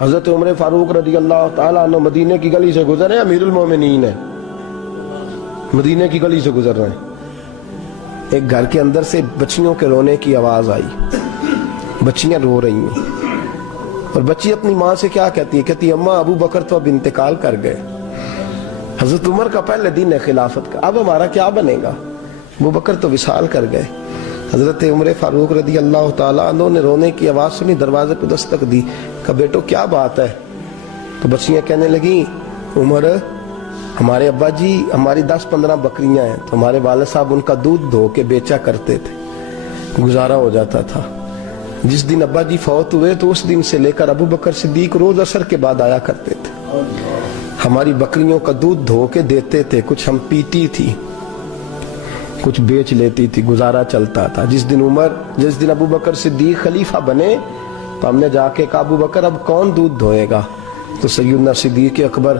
حضرت عمر فاروق رضی اللہ تعالیٰ عنہ مدینے کی گلی سے گزرے، امیر المومنین ہے، مدینے کی گلی سے گزر رہے ہیں، ایک گھر کے اندر سے بچیوں کے رونے کی آواز آئی، بچیاں رو رہی ہیں، اور بچی اپنی ماں سے کیا کہتی ہے؟ کہتی ہے اماں ابو بکر تو اب انتقال کر گئے، حضرت عمر کا پہلے دن ہے خلافت کا، اب ہمارا کیا بنے گا؟ ابو بکر تو وصال کر گئے۔ حضرت عمر فاروق رضی اللہ تعالیٰ عنہ نے رونے کی آواز سنی، دروازے پہ دستک دی، کہا بیٹو کیا بات ہے؟ تو بچیاں کہنے لگیں عمر ہمارے ابا جی ہماری 10-15 بکریاں ہیں، تو ہمارے والد صاحب ان کا دودھ دھو کے بیچا کرتے تھے، گزارا ہو جاتا تھا۔ جس دن ابا جی فوت ہوئے تو اس دن سے لے کر ابو بکر صدیق روز عصر کے بعد آیا کرتے تھے، ہماری بکریوں کا دودھ دھو کے دیتے تھے، کچھ ہم پیتی تھی، کچھ بیچ لیتی تھی، گزارا چلتا تھا۔ جس دن ابو بکر صدیق خلیفہ بنے تو ہم نے جا کے کہا ابو بکر اب کون دودھ دھوئے گا؟ تو سیدنا صدیق اکبر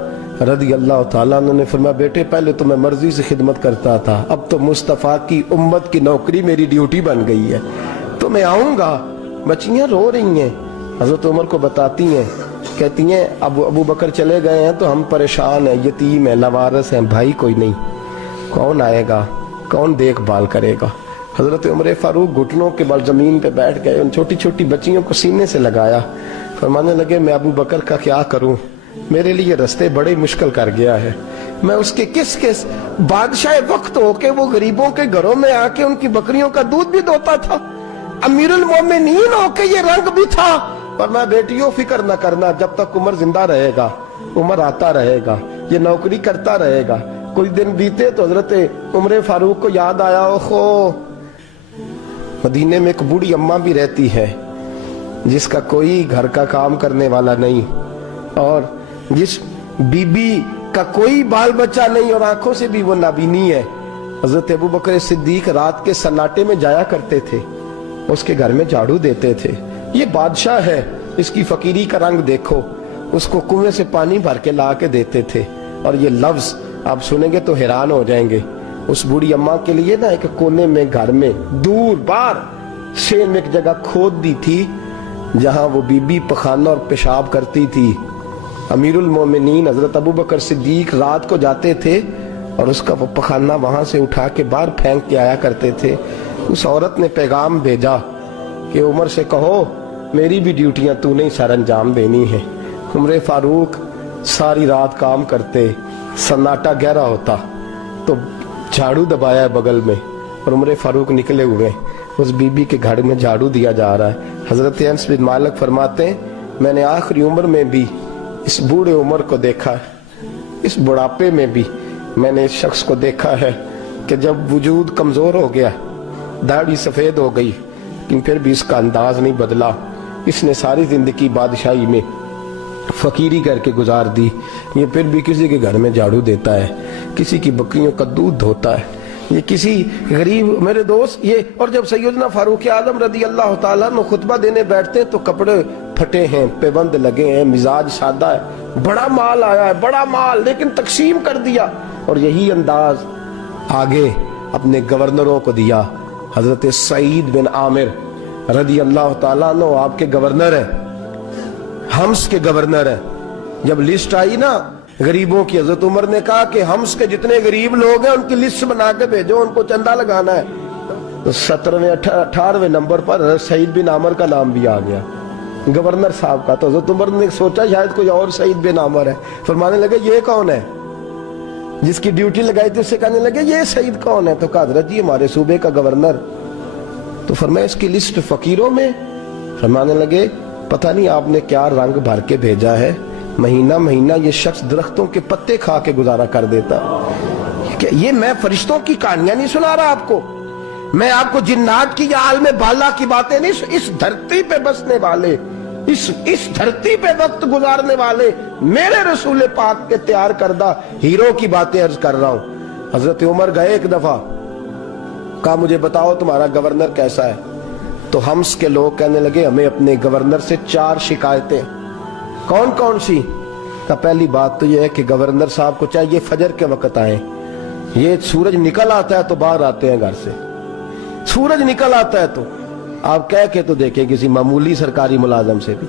رضی اللہ تعالیٰ عنہ نے فرمایا بیٹے پہلے تو میں مرضی سے خدمت کرتا تھا، اب تو مصطفیٰ کی امت کی نوکری میری ڈیوٹی بن گئی ہے، تو میں آؤں گا۔ بچیاں رو رہی ہیں، حضرت عمر کو بتاتی ہیں، کہتی ہیں ابو بکر چلے گئے ہیں تو ہم پریشان ہیں، یتیم ہیں، لاوارث ہیں، بھائی کوئی نہیں، کون آئے گا، کون دیکھ بھال کرے گا؟ حضرت عمر فاروق گھٹنوں کے بل زمین پہ بیٹھ گئے، ان چھوٹی چھوٹی بچیوں کو سینے سے لگایا، فرمانے لگے میں ابو بکر کا کیا کروں، میرے لیے رستے بڑے مشکل کر گیا ہے، میں اس کے کس بادشاہ وقت ہو کے وہ غریبوں کے گھروں میں آ کے ان کی بکریوں کا دودھ بھی دوتا تھا، امیر المومنین ہو کے یہ رنگ بھی تھا۔ پر میں بیٹیوں فکر نہ کرنا، جب تک عمر زندہ رہے گا، عمر آتا رہے گا، یہ نوکری کرتا رہے گا۔ کچھ دن بیتے تو حضرت عمر فاروق کو یاد آیا اوہو مدینے میں ایک بوڑھی اماں بھی رہتی ہے جس کا کوئی گھر کا کام کرنے والا نہیں، اور جس بی بی کا کوئی بال بچہ نہیں، اور آنکھوں سے بھی وہ نابینی ہے۔ حضرت ابو بکر صدیق رات کے سناٹے میں جایا کرتے تھے، اس کے گھر میں جھاڑو دیتے تھے، یہ بادشاہ ہے، اس کی فقیری کا رنگ دیکھو، اس کو کنویں سے پانی بھر کے لا کے دیتے تھے۔ اور یہ لفظ آپ سنیں گے تو حیران ہو جائیں گے، اس بوڑھی اماں کے لیے نا ایک کونے میں گھر میں دور بار شین میں ایک جگہ کھود دی تھی جہاں وہ بی بی پخانہ اور پیشاب کرتی تھی۔ امیر المومنین حضرت ابو بکر صدیق رات کو جاتے تھے اور اس کا وہ پخانہ وہاں سے اٹھا کے باہر پھینک کے آیا کرتے تھے۔ اس عورت نے پیغام بھیجا کہ عمر سے کہو میری بھی ڈیوٹیاں تو نہیں سر انجام دینی ہے۔ عمر فاروق ساری رات کام کرتے، سناٹا گہرا ہوتا تو جھاڑو دبایا ہے بغل میں، اور عمر فاروق نکلے ہوئے اس بی بی کے گھر میں جھاڑو دیا جا رہا ہے۔ حضرت انس بن مالک فرماتے ہیں میں نے آخری عمر میں بھی اس بوڑھے عمر کو دیکھا ہے، اس بڑھاپے میں بھی میں نے اس شخص کو دیکھا ہے کہ جب وجود کمزور ہو گیا، داڑھی سفید ہو گئی، لیکن پھر بھی اس کا انداز نہیں بدلا، اس نے ساری زندگی بادشاہی میں فقیری کر کے گزار دی، یہ پھر بھی کسی کے گھر میں جھاڑو دیتا ہے، کسی کی بکریوں کا دودھ دھوتا ہے، یہ کسی غریب میرے دوست یہ۔ اور جب سیدنا فاروق اعظم رضی اللہ تعالیٰ عنہ خطبہ دینے بیٹھتے تو کپڑے پھٹے ہیں، پیبند لگے ہیں، مزاج سادہ ہے، بڑا مال آیا ہے، بڑا مال، لیکن تقسیم کر دیا، اور یہی انداز آگے اپنے گورنروں کو دیا۔ حضرت سعید بن عامر رضی اللہ تعالیٰ عنہ آپ کے گورنر ہیں، حمص کے گورنر ہیں۔ جب لسٹ آئی نا غریبوں کی، حضرت عمر نے کہا کہ حمص کے جتنے غریب لوگ ہیں ان کی لسٹ بنا کے بھیجو، ان کو چندہ لگانا ہے۔ تو 17ویں 18ویں نمبر پر حضرت سعید بن عامر کا نام بھی آ گیا، گورنر صاحب کا۔ تو حضرت عمر نے سوچا شاید کوئی اور سعید بن عامر ہے، فرمانے لگے یہ کون ہے؟ جس کی ڈیوٹی لگائی تھی اس سے کہنے لگے یہ سعید کون ہے؟ تو کہا حضرت جی ہمارے صوبے کا گورنر۔ تو فرمایا اس کی لسٹ فقیروں میں؟ فرمانے لگے پتہ نہیں آپ نے کیا رنگ بھر کے بھیجا ہے، مہینہ مہینہ یہ شخص درختوں کے پتے کھا کے گزارا کر دیتا۔ کہ یہ میں فرشتوں کی کہانیاں نہیں سنا رہا آپ کو، میں آپ کو جنات کی یا عالم بالا کی باتیں نہیں، اس دھرتی پہ بسنے والے، اس دھرتی پہ وقت گزارنے والے میرے رسول پاک کے تیار کردہ ہیرو کی باتیں عرض کر رہا ہوں۔ حضرت عمر گئے ایک دفعہ، کہا مجھے بتاؤ تمہارا گورنر کیسا ہے؟ تو حمص کے لوگ کہنے لگے ہمیں اپنے گورنر سے 4 شکایتیں۔ کون کون سی؟ تو پہلی بات تو یہ ہے کہ گورنر صاحب کو چاہیے فجر کے وقت آئیں، یہ سورج نکل آتا ہے تو باہر آتے ہیں گھر سے، سورج نکل آتا ہے تو آپ کہہ کے تو دیکھیں کسی معمولی سرکاری ملازم سے بھی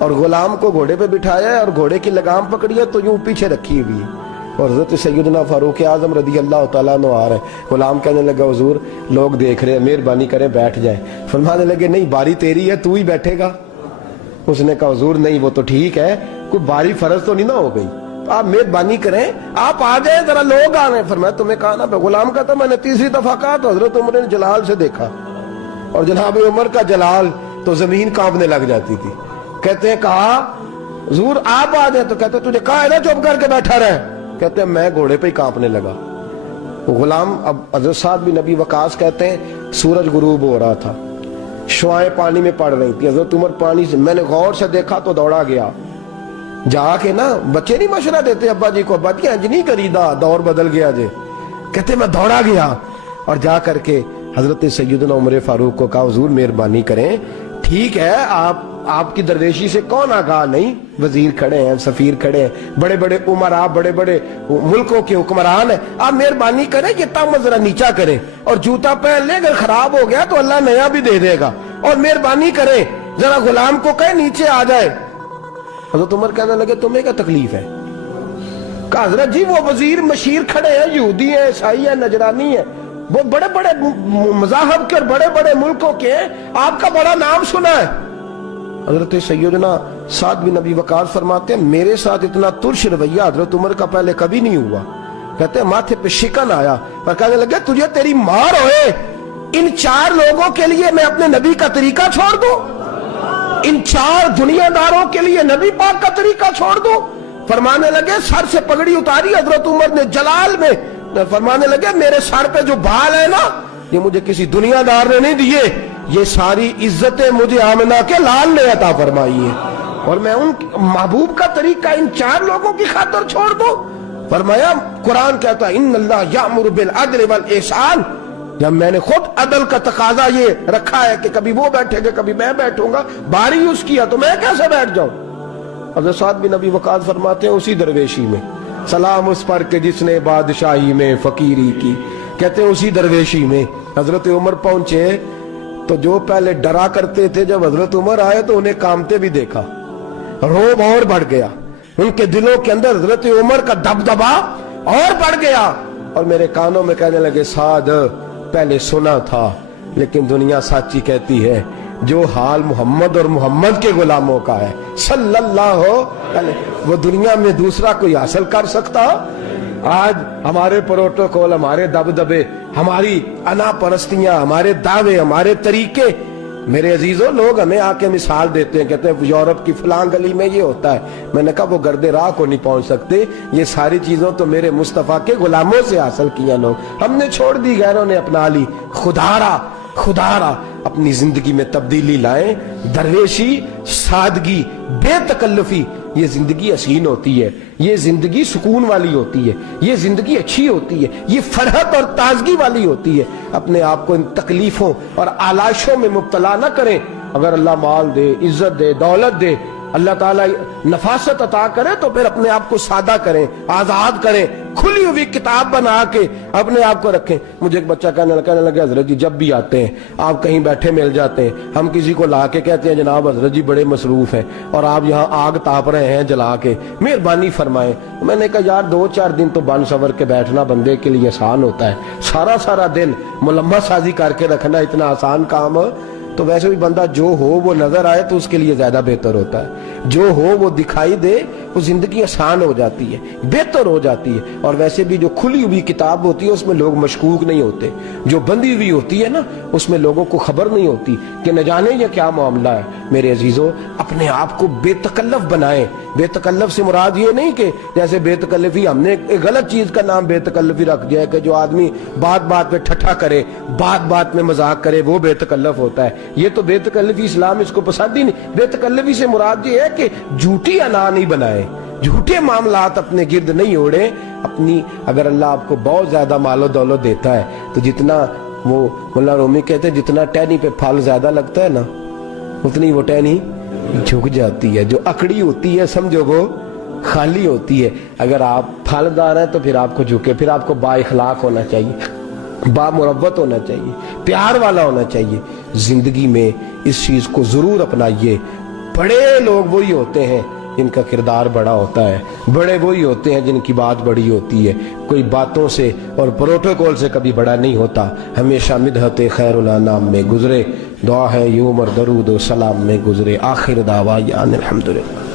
اور غلام کو گھوڑے پہ بٹھایا ہے اور گھوڑے کی لگام پکڑی ہے تو یوں پیچھے رکھی ہوئی ہے، اور حضرت سیدنا فاروق اعظم رضی اللہ تعالیٰ عنہ آ رہے ہیں۔ غلام کہنے لگا حضور لوگ دیکھ رہے ہیں، مہربانی کریں بیٹھ جائیں۔ فرمانے لگے نہیں باری تیری ہے، تو ہی بیٹھے گا۔ اس نے کہا حضور نہیں وہ تو ٹھیک ہے، کوئی باری فرض تو نہیں نہ ہو گئی، آپ مہربانی کریں آپ آ جائیں، ذرا لوگ آ رہے ہیں۔ فرمایا تمہیں کہا نا، غلام کہتا میں نے تیسری دفعہ کہا تو حضرت عمر نے جلال سے دیکھا، اور جناب عمر کا جلال تو زمین کانپنے لگ جاتی تھی۔ کہتے ہیں کہا حضور آپ آ جائیں، تو کہتے ہیں تجھے کہا ہے نا چپ کر کے بیٹھا رہے، کہتے ہیں میں گھوڑے پہ ہی کانپنے لگا۔ غلام اب حضرت سعد بن ابی وقاص کہتے ہیں سورج غروب ہو رہا تھا، شعائیں پانی میں پڑ رہی تھی، حضرت عمر پانی سے میں نے غور سے دیکھا تو دوڑا گیا، جا کے نا بچے نہیں مشورہ دیتے ابا جی کو، ابا جی انج نہیں کریدا دور بدل گیا جے، کہتے میں دوڑا گیا اور جا کر کے حضرت سیدنا عمر فاروق کو کہا حضور مہربانی کریں، ٹھیک ہے آپ کی درویشی سے کون آگاہ نہیں، وزیر کھڑے ہیں، سفیر کھڑے ہیں، بڑے بڑے عمرا بڑے بڑے ملکوں کے حکمران ہیں، آپ مہربانی کریں یہ تم ذرا نیچا کریں اور جوتا پہن لیں، اگر خراب ہو گیا تو اللہ نیا بھی دے دے گا، اور مہربانی کریں ذرا غلام کو کہیں نیچے آ جائے۔ حضرت عمر کہنے لگے تمہیں کیا تکلیف ہے؟ کہا حضرت جی وہ وزیر مشیر کھڑے ہیں، یہودی ہیں، عیسائی ہیں، نجرانی ہیں، وہ بڑے بڑے مذاہب کے اور بڑے بڑے ملکوں کے ہیں، آپ کا بڑا نام سنا ہے۔ حضرت سیدنا سعد بن ابی وقاص فرماتے ہیں میرے ساتھ اتنا ترش رویہ حضرت عمر کا پہلے کبھی نہیں ہوا، کہتے ہیں ماتھے پہ شکن آیا اور کہنے لگے تجھے تیری مار ہوئے، ان 4 لوگوں کے لیے میں اپنے نبی کا طریقہ چھوڑ دوں، ان 4 دنیا داروں کے لیے نبی پاک کا طریقہ چھوڑ دوں؟ فرمانے لگے سر سے پگڑی اتاری حضرت عمر نے جلال میں، فرمانے لگے میرے سر پہ جو بال ہے نا یہ مجھے کسی دنیا دار نے نہیں دیے، یہ ساری عزتیں مجھے آمنہ کے لال نے عطا فرمائی ہے، اور میں ان محبوب کا طریقہ ان 4 لوگوں کی خاطر چھوڑ دوں؟ فرمایا قرآن کہتا ہے ان اللہ یامر بالعدل والاحسان، جب میں نے خود عدل کا تقاضا یہ رکھا ہے کہ کبھی وہ بیٹھے گا کبھی میں بیٹھوں گا، باری اس کیا تو میں کیسے بیٹھ جاؤں؟ حضرت سعد بن ابی وقاص فرماتے ہیں اسی درویشی میں سلام اس پر کہ جس نے بادشاہی میں فقیری کی، کہتے ہیں اسی درویشی میں حضرت عمر پہنچے تو جو پہلے ڈرا کرتے تھے جب حضرت عمر آئے تو انہیں کامتے بھی دیکھا، روب اور بڑھ گیا، ان کے دلوں کے اندر حضرت عمر کا دبدبا اور بڑھ گیا، اور میرے کانوں میں کہنے لگے سعد پہلے سنا تھا لیکن دنیا سچی کہتی ہے جو حال محمد اور محمد کے غلاموں کا ہے صلی اللہ علیہ، وہ دنیا میں دوسرا کوئی حاصل کر سکتا؟ آج ہمارے پروٹوکول، ہمارے دبدبے، ہماری انا پرستیاں، ہمارے دعوے، ہمارے طریقے، میرے عزیزوں لوگ ہمیں آ کے مثال دیتے ہیں، کہتے ہیں یورپ کی فلاں گلی میں یہ ہوتا ہے، میں نے کہا وہ گرد راہ کو نہیں پہنچ سکتے، یہ ساری چیزوں تو میرے مصطفیٰ کے غلاموں سے حاصل کیا، لوگ ہم نے چھوڑ دی، غیروں نے اپنا لی۔ خدارا اپنی زندگی میں تبدیلی لائیں، درویشی، سادگی، بے تکلفی، یہ زندگی حسین ہوتی ہے، یہ زندگی سکون والی ہوتی ہے، یہ زندگی اچھی ہوتی ہے، یہ فرحت اور تازگی والی ہوتی ہے۔ اپنے آپ کو ان تکلیفوں اور آلائشوں میں مبتلا نہ کریں، اگر اللہ مال دے، عزت دے، دولت دے، اللہ تعالیٰ نفاست عطا کرے تو پھر اپنے آپ کو سادہ کریں، آزاد کریں، کھلی ہوئی کتاب بنا کے اپنے آپ کو رکھیں۔ مجھے ایک بچہ کہنے لگا حضرت جی جب بھی آتے ہیں آپ کہیں بیٹھے مل جاتے ہیں، ہم کسی کو لا کے کہتے ہیں جناب حضرت جی بڑے مصروف ہیں اور آپ یہاں آگ تاپ رہے ہیں جلا کے، مہربانی فرمائیں۔ میں نے کہا یار 2-4 دن تو بن سور کے بیٹھنا بندے کے لیے آسان ہوتا ہے، سارا دن ملمہ سازی کر کے رکھنا اتنا آسان کام، تو ویسے بھی بندہ جو ہو وہ نظر آئے تو اس کے لیے زیادہ بہتر ہوتا ہے، جو ہو وہ دکھائی دے، وہ زندگی آسان ہو جاتی ہے، بہتر ہو جاتی ہے۔ اور ویسے بھی جو کھلی ہوئی کتاب ہوتی ہے اس میں لوگ مشکوک نہیں ہوتے، جو بندی ہوئی ہوتی ہے نا اس میں لوگوں کو خبر نہیں ہوتی کہ نہ جانے یہ کیا معاملہ ہے۔ میرے عزیزوں اپنے آپ کو بے تکلف بنائیں۔ بے تکلف سے مراد یہ نہیں کہ جیسے بے تکلفی ہم نے ایک غلط چیز کا نام بے تکلفی رکھ دیا ہے کہ جو آدمی بات پہ ٹھٹھا کرے، بات میں مذاق کرے، وہ بے تکلف ہوتا ہے۔ یہ تو بے تکلفی اسلام اس کو پسند ہی نہیں۔ بے تکلفی سے مراد یہ ہے کہ جھوٹی انا نہیں بنائے، جھوٹے معاملات اپنے گرد نہیں اوڑے۔ اپنی اگر اللہ آپ کو بہت زیادہ مال و دولت دیتا ہے تو جتنا وہ مولانا رومی کہتے ہیں جتنا ٹہنی پہ پھل زیادہ لگتا ہے نا اتنی وہ ٹہنی جھک جاتی ہے، جو اکڑی ہوتی ہے سمجھو وہ خالی ہوتی ہے۔ اگر آپ پھلدار ہیں تو پھر آپ کو جھکے، پھر آپ کو با اخلاق ہونا چاہیے، با مربت ہونا چاہیے، پیار والا ہونا چاہیے۔ زندگی میں اس چیز کو ضرور اپنائیے، بڑے لوگ وہی ہوتے ہیں جن کا کردار بڑا ہوتا ہے، بڑے وہی ہوتے ہیں جن کی بات بڑی ہوتی ہے، کوئی باتوں سے اور پروٹوکول سے کبھی بڑا نہیں ہوتا، ہمیشہ مدحت خیر الانام میں گزرے، دعا ہے یہ عمر درود و سلام میں گزرے، آخر دعویٰ الحمدللہ۔